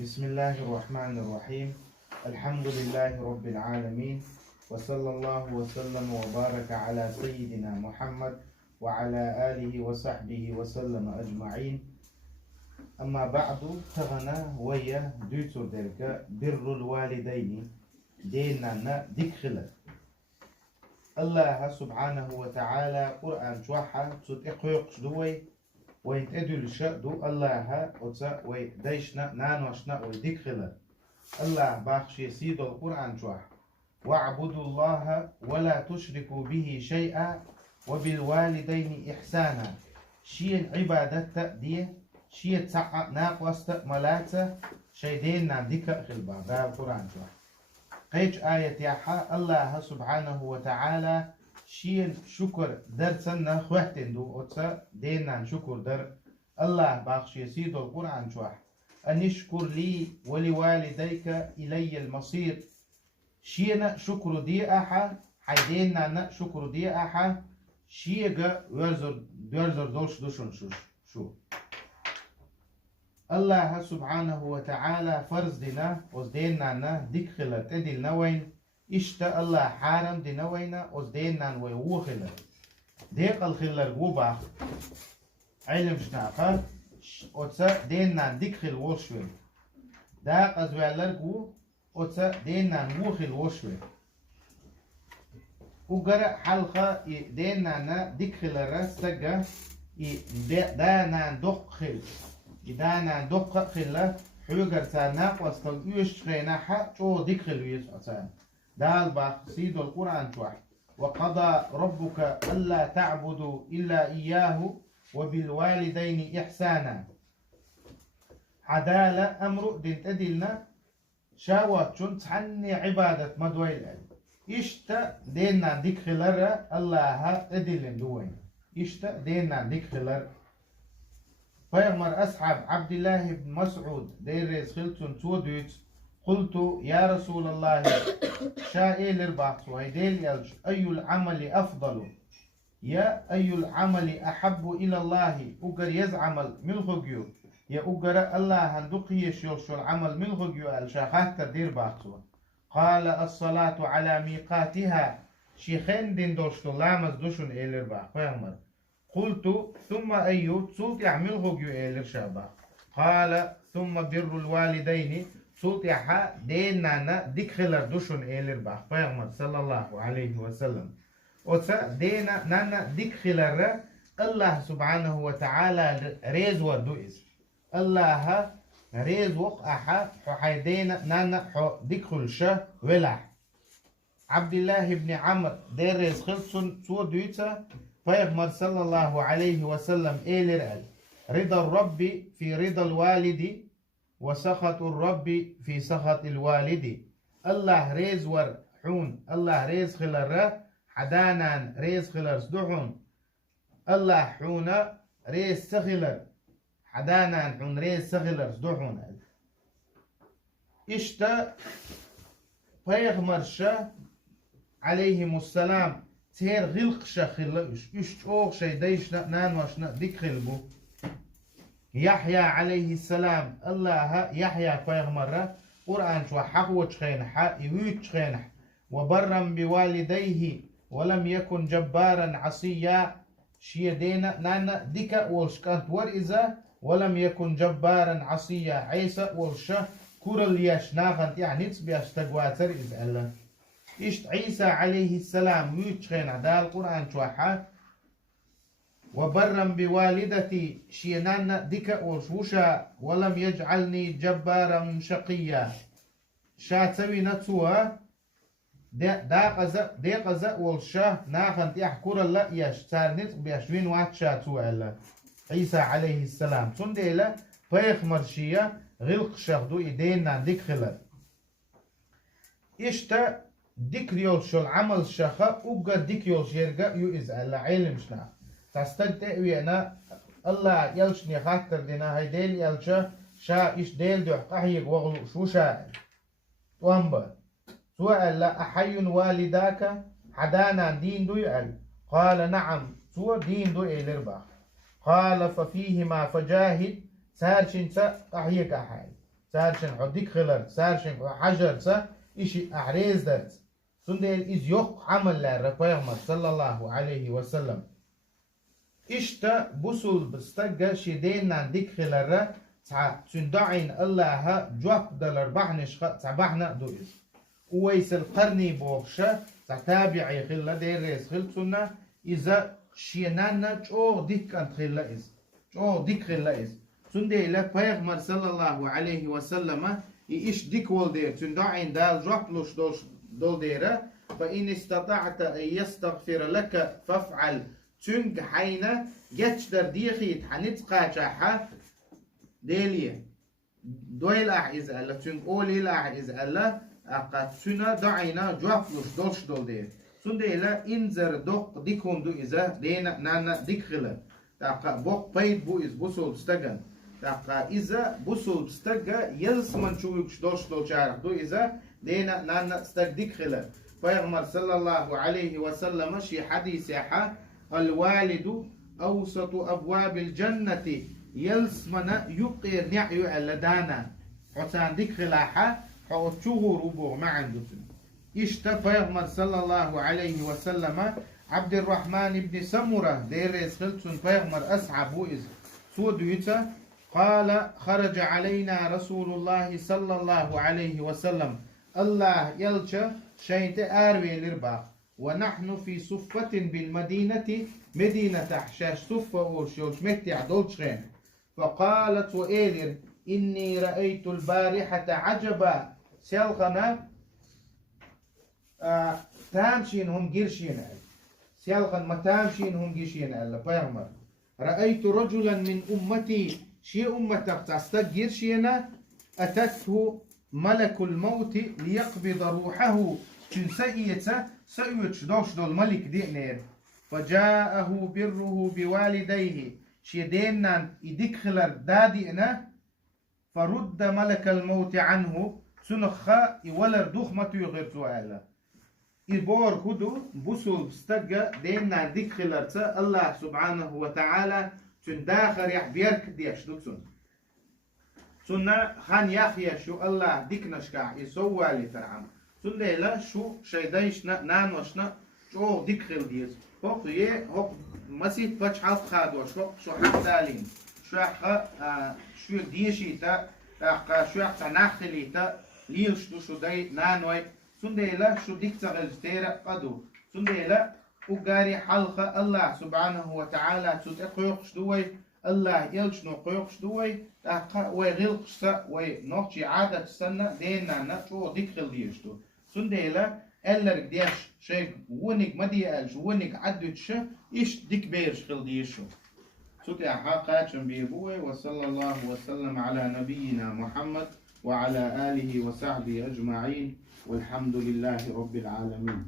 بسم الله الرحمن الرحيم. الحمد لله رب العالمين، وصلى الله وسلم وبارك على سيدنا محمد وعلى آله وصحبه وسلم أجمعين. أما بعد، تغنى ويا دوتر درجة بر الوالدين دينا دكخلة الله سبحانه وتعالى قرآن شوحة تتقيق شدوي وين تدل شأدو الله أتسا ويديشنا نانوشنا ويدخل الله باخش يسيد القرآن شوح واعبدوا الله ولا تشركوا به شيئا وبالوالدين إحسانا. شيء عبادة دي شيء تسعى ناقوست ملاته شيدين نادك خلبا دا القرآن شوح قيج آية يحا الله سبحانه وتعالى شين شكر درسنا خوحتن دو أتسا دينا شكر در الله باخش يسيد القرآن شوح أن يشكر لي ولوالديك إلي المصير. شينا شكر دي أحا حيدينا شكر دي أحا شيغا ورزر دولش دوشن شو الله سبحانه وتعالى فرض دينا وزدينا ديك تدل نوين إشتا الله حارم دي نوينا وزدينا ويوخلا ديق الخلر قوبا علم شناقا وتسا دينا ديكخل وشوي داق أزوالر قو وتسا دينا وخل وشوي وقرأ حلقة دينا ديكخل رستقا دانا دقخل دانا دقخل حوغر ساناق وستل يوش خينا حا شو ديكخل ويس أسان دال باقصيد القرآن شوح وقضى ربك ألا تعبدوا إلا إياه وبالوالدين إحسانا. عدالة أمر دين تدلنا شاوات شن تحني عبادة مدوي الأل إشتا دينا ديك خلر الله تدلن دوين إشتا دينا ديك خلر. فيغمر أصحاب عبد الله بن مسعود ديريز خلتون تودوت قلت يا رسول الله شائل الباقص وهيديل يلج أي العمل أفضل يا أي العمل أحب إلى الله أقر يزعمل ملغجيو يا أقر الله هندقي يشيل العمل ملغجيو الشاخات تدير باقصوا. قال الصلاة على ميقاتها شيخين دين دوشتو لامز دوشن إيلر باق فيغمر. قلت ثم أيو صوت يعمل غجيو إيلر شاباق. قال ثم بر الوالدين صوت يحا دينا ديكخلر دوشن إيلر باق فيغمر صلى الله عليه وسلم. وتسا دينا نانا ديكخلر الله سبحانه وتعالى ريز وردوئز الله ريز وقعها حيدينا نانا ديكخل شه ولح. عبد الله بن عمرو دير ريز خلصن سو دويتا فيغمر صلى الله عليه وسلم إيلر رضا الرب في رضا الوالد وسخط الرب في سخط الوالد. الله ريز ورحون الله ريز خلر حدانا ريز خلر سدحون الله حونا ريز سخلر حدانا حون ريز سخلر سدحون إشتا فيغمر شه عليهم السلام تير غلق شخل اشتوغ شي ديشنا نان واشنا ديك خلبو. يحيى عليه السلام الله يحيى فيغمر قرآن شو حقوش خينح يويت خينح وبرا بوالديه ولم يكن جبارا عصيا. شيدينا نانا ديكا والشكانت ورئزا ولم يكن جبارا عصيا. عيسى والشه كورل يشناغنت يعني تبياش تقواتر إذ الله إشت عيسى عليه السلام يتخين عدا القرآن شوحا وبرا بوالدتي شينانا ديكا والشوشا ولم يجعلني جبارا شقيا. شاتوي نتوها دي قزا والشه ناخن تيحكور الله يش تارنت بيشوين واحد شاتو الله عيسى عليه السلام سنديلا فيخمر شيا غلق شهدو إيدينا ديك خلال إشتا ديك يولش العمل شخا أوغا ديك يولش يرغا يوئز الله علم شنا تستجد وينا الله يلشني خاطر دينا هيديل يلشا شا إش ديل دو قحيق وغلو شو شا وانبا سؤال أحي والداك حدانا دين دو يقل. قال نعم سوى دين دو إلربا. قال ففيهما فجاهد سارشن سا قحيق أحي سارشن عديك خلر سارشن حجر سا إشي أعريز درت سندل إز يوق عمل لرفاهمر صلى الله عليه وسلم إشتا بوصل بستجا شدين عندك خلر تندعين الله جواب دلر بحنش تبعنا دوئز ويس القرني بوخشة تتابعي خلا ديريس خلصنا إذا شينانا جو ديك أنت خلا إز جو ديك خلا إز سندي لا بيغمر صلى الله عليه وسلم إيش ديك والدير تندعين دال جواب دول ديرة فإن استطعت أن يستغفر لك فافعل تنج حينا يتشدر ديخيت حنتقاچاحا ديليه دويل أعز الله تنج أولي الأعز الله أقا تسنا دعينا جوافلوش دول دير سندي لا إنزر دوق ديكون دو إذا دينا نانا ديك خلا تاقا بوق بيت بو إز بوصول بستغن تاقا إذا بوصول بستغا يلسمن شويكش دول شارح دو إذا دينا نانا استغ ديك خلا فيغمر صلى الله عليه وسلم شي حديث يحا الوالد أوسط أبواب الجنة يلسمن يقير نعيو اللدانا حسان ديك خلاحا حوت شهور وبوغ ما عنده اشتفى صلى الله عليه وسلم عبد الرحمن بن سمرة ديريس خلصن فيغمر أسعب وإز سودويتا قال خرج علينا رسول الله صلى الله عليه وسلم الله يلشى شينت آروي لربا ونحن في صفة بالمدينة مدينة حشاش صفة وشوش متع دولشين فقالت وإيلر إني رأيت البارحة عجبا سيالغنا تامشين هم جيرشين سيالغن ما تامشين هم جيشين ألا فيغمر رأيت رجلا من أمتي شي أمتك تستق جيرشينا أتته ملك الموت ليقبض روحه شن سئيت دوش دول ملك دينير فجاءه بره بوالديه شي دينان يدخلر دادئنا فرد ملك الموت عنه سنخا يولر دوخ ما تيغير سؤالا إبور هدو بوصل بستقى دينا دخلر الله سبحانه وتعالى سن داخر يحبيرك ديش دوكسون سنة خان يخيا شو الله ديكنشكا يسوى لي فرعام سن ديلا شو شيدايشنا نانوشنا شو ديكخل ديز هوك يه هوك مسيت بچ حالف خادوش هوك شو حق دالين شو حق شو ديشي تا شو حق ناخلي تا ليش شو داي نانوي سن ديلا شو ديكتغل تيرا قدو سن ديلا وقاري حلقة الله سبحانه وتعالى تتقيقش دوي الله يلش نقيقش دوي تاقا ويغلقش سا وينوخشي عادة سنة دينا نتشو ديكخل ديشتو سنديلا ألرق ديش شيك ونك مديالش ونك عدوش إيش ديك بيرش خل ديشو سوتي حقاتشن بيبوي وصلى الله وسلم على نبينا محمد وعلى آله وصحبه أجمعين والحمد لله رب العالمين